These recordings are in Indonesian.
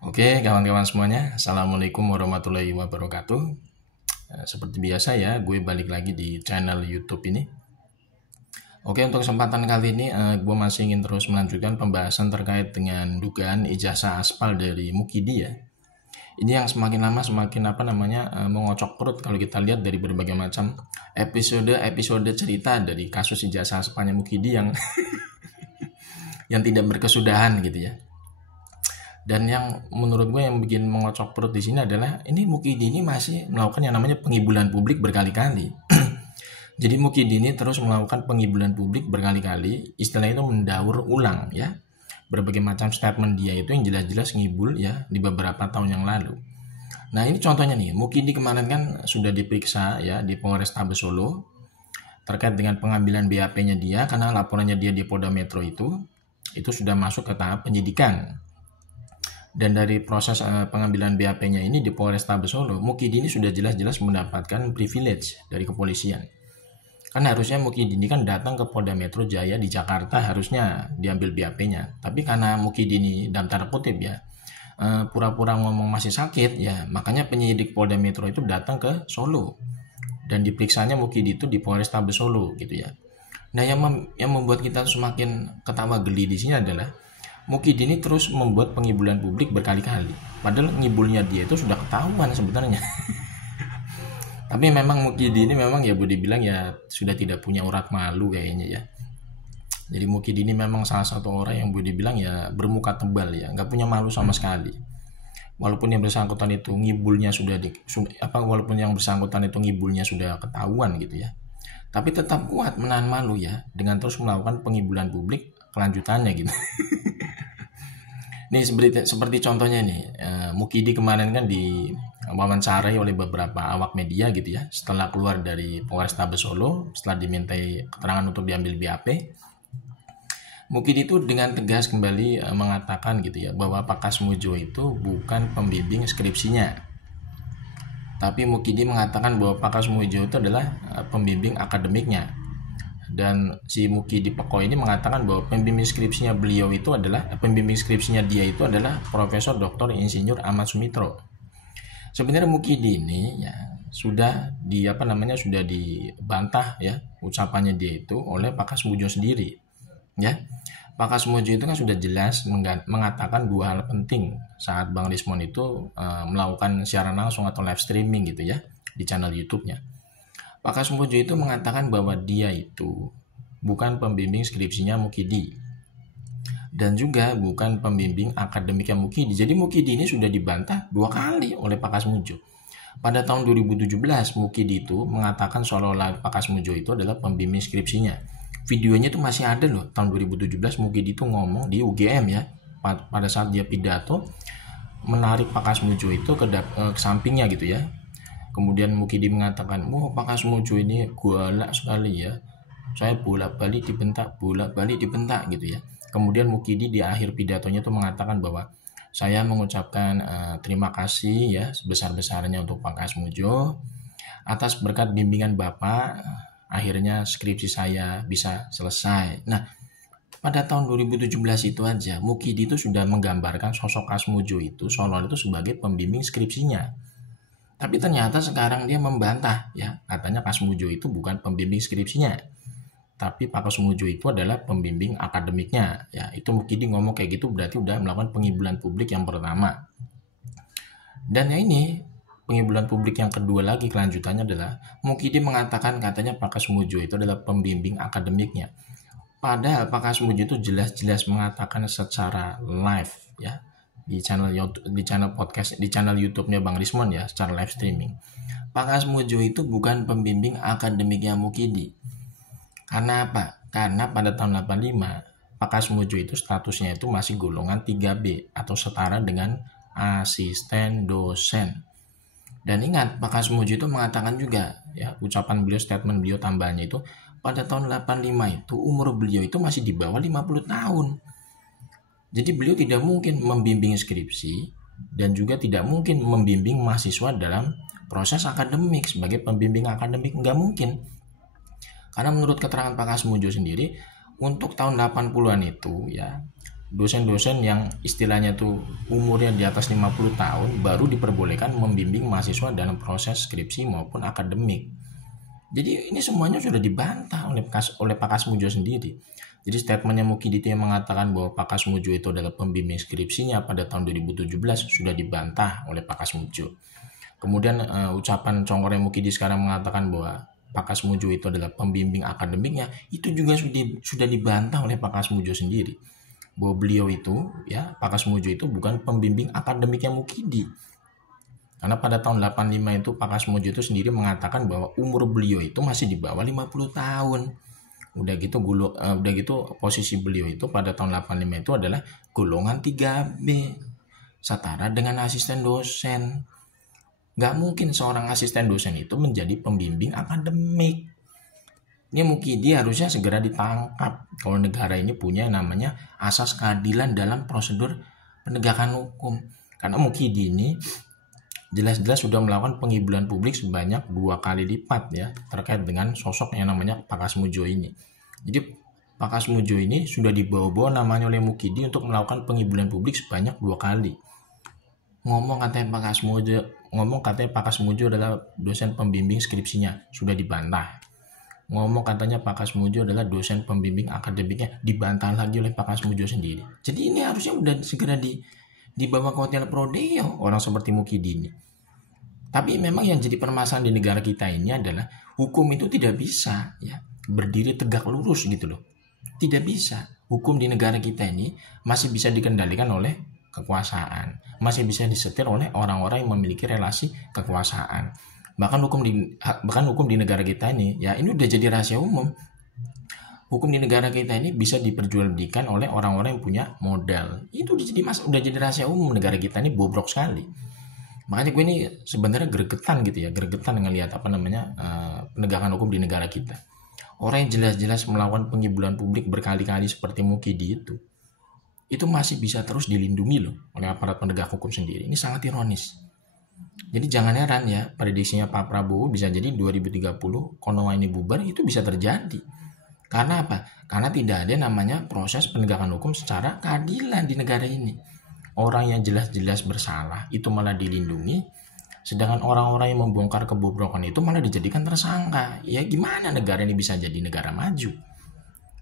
Oke, kawan-kawan semuanya, Assalamualaikum warahmatullahi wabarakatuh. Seperti biasa ya, gue balik lagi di channel YouTube ini. Oke, untuk kesempatan kali ini, gue masih ingin terus melanjutkan pembahasan terkait dengan dugaan ijazah aspal dari Mukidi ya. Ini yang semakin lama semakin mengocok perut kalau kita lihat dari berbagai macam episode cerita dari kasus ijazah aspalnya Mukidi yang yang tidak berkesudahan gitu ya. Dan yang menurut gue yang bikin mengocok perut di sini adalah ini Mukidi ini masih melakukan yang namanya pengibulan publik berkali-kali. Jadi Mukidi ini terus melakukan pengibulan publik berkali-kali, istilah itu mendaur ulang ya. Berbagai macam statement dia itu yang jelas-jelas ngibul ya di beberapa tahun yang lalu. Nah ini contohnya nih, Mukidi kemarin kan sudah diperiksa ya di Polrestabes Solo terkait dengan pengambilan BAP-nya dia karena laporannya dia di Polda Metro itu sudah masuk ke tahap penyidikan. Dan dari proses pengambilan BAP-nya ini di Polrestabes Solo, Mukidi ini sudah jelas-jelas mendapatkan privilege dari kepolisian. Kan harusnya Mukidi ini kan datang ke Polda Metro Jaya di Jakarta harusnya diambil BAP-nya. Tapi karena Mukidi ini dalam tanda kutip ya, pura-pura ngomong masih sakit ya, makanya penyidik Polda Metro itu datang ke Solo. Dan diperiksanya Mukidi itu di Polrestabes Solo gitu ya. Nah yang membuat kita semakin ketawa geli di sini adalah Mukidi ini terus membuat pengibulan publik berkali-kali. Padahal ngibulnya dia itu sudah ketahuan sebenarnya. Tapi memang Mukidi ini memang ya boleh dibilang ya sudah tidak punya urat malu kayaknya ya. Jadi Mukidi ini memang salah satu orang yang boleh dibilang ya bermuka tebal ya, nggak punya malu sama sekali. Walaupun yang bersangkutan itu ngibulnya walaupun yang bersangkutan itu ngibulnya sudah ketahuan gitu ya. Tapi tetap kuat menahan malu ya dengan terus melakukan pengibulan publik kelanjutannya gitu. Nih seperti contohnya nih, Mukidi kemarin kan diwawancarai oleh beberapa awak media gitu ya, setelah keluar dari Polrestabes Solo, setelah dimintai keterangan untuk diambil BAP, Mukidi itu dengan tegas kembali mengatakan gitu ya, bahwa Pak Kasmujo itu bukan pembimbing skripsinya. Tapi Mukidi mengatakan bahwa Pak Kasmujo itu adalah pembimbing akademiknya. Dan si Mukidi Peko ini mengatakan bahwa pembimbing skripsinya dia itu adalah Profesor Dr. Insinyur Ahmad Sumitro. Sebenarnya Mukidi ini ya sudah sudah dibantah ya ucapannya dia itu oleh Pak Kasmujo sendiri. Ya. Pak Kasmujo itu kan sudah jelas mengatakan dua hal penting saat Bang Lismon itu melakukan siaran langsung atau live streaming gitu ya di channel YouTube-nya. Pak Kasmujo itu mengatakan bahwa dia itu bukan pembimbing skripsinya Mukidi dan juga bukan pembimbing akademiknya Mukidi. Jadi Mukidi ini sudah dibantah dua kali oleh Pak Kasmujo. Pada tahun 2017 Mukidi itu mengatakan seolah-olah Pak Kasmujo itu adalah pembimbing skripsinya. Videonya itu masih ada loh, tahun 2017 Mukidi itu ngomong di UGM ya, pada saat dia pidato menarik Pak Kasmujo itu ke sampingnya gitu ya. Kemudian Mukidi mengatakan, Pak Kasmujo ini galak sekali ya. Saya bolak-balik dibentak gitu ya. Kemudian Mukidi di akhir pidatonya itu mengatakan bahwa saya mengucapkan terima kasih ya sebesar-besarnya untuk Pak Kasmujo atas berkat bimbingan Bapak akhirnya skripsi saya bisa selesai. Nah, pada tahun 2017 itu aja Mukidi itu sudah menggambarkan sosok Kasmujo itu seolah-olah itu sebagai pembimbing skripsinya. Tapi ternyata sekarang dia membantah ya, katanya Kasmujo itu bukan pembimbing skripsinya. Tapi Pak Kasmujo itu adalah pembimbing akademiknya. Ya, itu Mukidi ngomong kayak gitu berarti udah melakukan pengibulan publik yang pertama. Dan ya ini pengibulan publik yang kedua lagi kelanjutannya adalah Mukidi mengatakan katanya Pak Kasmujo itu adalah pembimbing akademiknya. Padahal Pak Kasmujo itu jelas-jelas mengatakan secara live ya di channel podcast di channel YouTube-nya Bang Rismon ya secara live streaming. Pak Kasmujo itu bukan pembimbing akademiknya Mukidi. Karena apa? Karena pada tahun 85 Pak Kasmujo itu statusnya itu masih golongan 3B atau setara dengan asisten dosen. Dan ingat Pak Kasmujo itu mengatakan juga ya ucapan beliau statement beliau tambahannya itu pada tahun 85 itu umur beliau itu masih di bawah 50 tahun. Jadi beliau tidak mungkin membimbing skripsi dan juga tidak mungkin membimbing mahasiswa dalam proses akademik sebagai pembimbing akademik, nggak mungkin. Karena menurut keterangan Pak Kasmujo sendiri, untuk tahun 80-an itu ya dosen-dosen yang istilahnya tuh umurnya di atas 50 tahun baru diperbolehkan membimbing mahasiswa dalam proses skripsi maupun akademik. Jadi ini semuanya sudah dibantah oleh Pak Kasmujo sendiri. Jadi statementnya Mukidi yang mengatakan bahwa Pak Kasmujo itu adalah pembimbing skripsinya pada tahun 2017 sudah dibantah oleh Pak Kasmujo. Kemudian ucapan congkornya Mukidi sekarang mengatakan bahwa Pak Kasmujo itu adalah pembimbing akademiknya, itu juga sudah dibantah oleh Pak Kasmujo sendiri. Bahwa beliau itu, ya, Pak Kasmujo itu bukan pembimbing akademiknya Mukidi. Karena pada tahun 85 itu Pak Kasmujo itu sendiri mengatakan bahwa umur beliau itu masih di bawah 50 tahun. Udah gitu posisi beliau itu pada tahun 85 itu adalah golongan 3B. Setara dengan asisten dosen. Nggak mungkin seorang asisten dosen itu menjadi pembimbing akademik. Ini Mukidi harusnya segera ditangkap kalau negara ini punya namanya asas keadilan dalam prosedur penegakan hukum. Karena Mukidi ini jelas-jelas sudah melakukan pengibulan publik sebanyak 2 kali lipat ya terkait dengan sosok yang namanya Pak Kasmujo ini. Jadi Pak Kasmujo ini sudah dibawa-bawa namanya oleh Mukidi untuk melakukan pengibulan publik sebanyak 2 kali. Ngomong katanya Pak Kasmujo adalah dosen pembimbing skripsinya, sudah dibantah. Ngomong katanya Pak Kasmujo adalah dosen pembimbing akademiknya, dibantah lagi oleh Pak Kasmujo sendiri. Jadi ini harusnya udah segera dibawa ke hotel Prodeo orang seperti Mukidi ini. Tapi memang yang jadi permasalahan di negara kita ini adalah hukum itu tidak bisa ya berdiri tegak lurus gitu loh. Tidak bisa. Hukum di negara kita ini masih bisa dikendalikan oleh kekuasaan, masih bisa disetir oleh orang-orang yang memiliki relasi kekuasaan. Bahkan hukum di negara kita ini ya ini udah jadi rahasia umum. Hukum di negara kita ini bisa diperjualbelikan oleh orang-orang yang punya modal. Itu udah jadi rahasia umum. Negara kita ini bobrok sekali. Makanya gue ini sebenarnya gregetan gitu ya, gregetan ngelihat penegakan hukum di negara kita. Orang yang jelas-jelas melakukan pengibulan publik berkali-kali seperti Mukidi itu masih bisa terus dilindungi loh oleh aparat penegak hukum sendiri. Ini sangat ironis. Jadi jangan heran ya, prediksinya Pak Prabowo bisa jadi 2030 Konoha ini bubar, itu bisa terjadi. Karena apa? Karena tidak ada namanya proses penegakan hukum secara keadilan di negara ini. Orang yang jelas-jelas bersalah itu malah dilindungi, sedangkan orang-orang yang membongkar kebobrokan itu malah dijadikan tersangka. Ya gimana negara ini bisa jadi negara maju?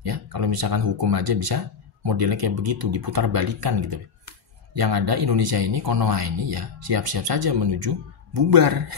Ya, kalau misalkan hukum aja bisa modelnya kayak begitu, diputar balikan gitu. Yang ada Indonesia ini, Konoha ini ya siap-siap saja menuju bubar.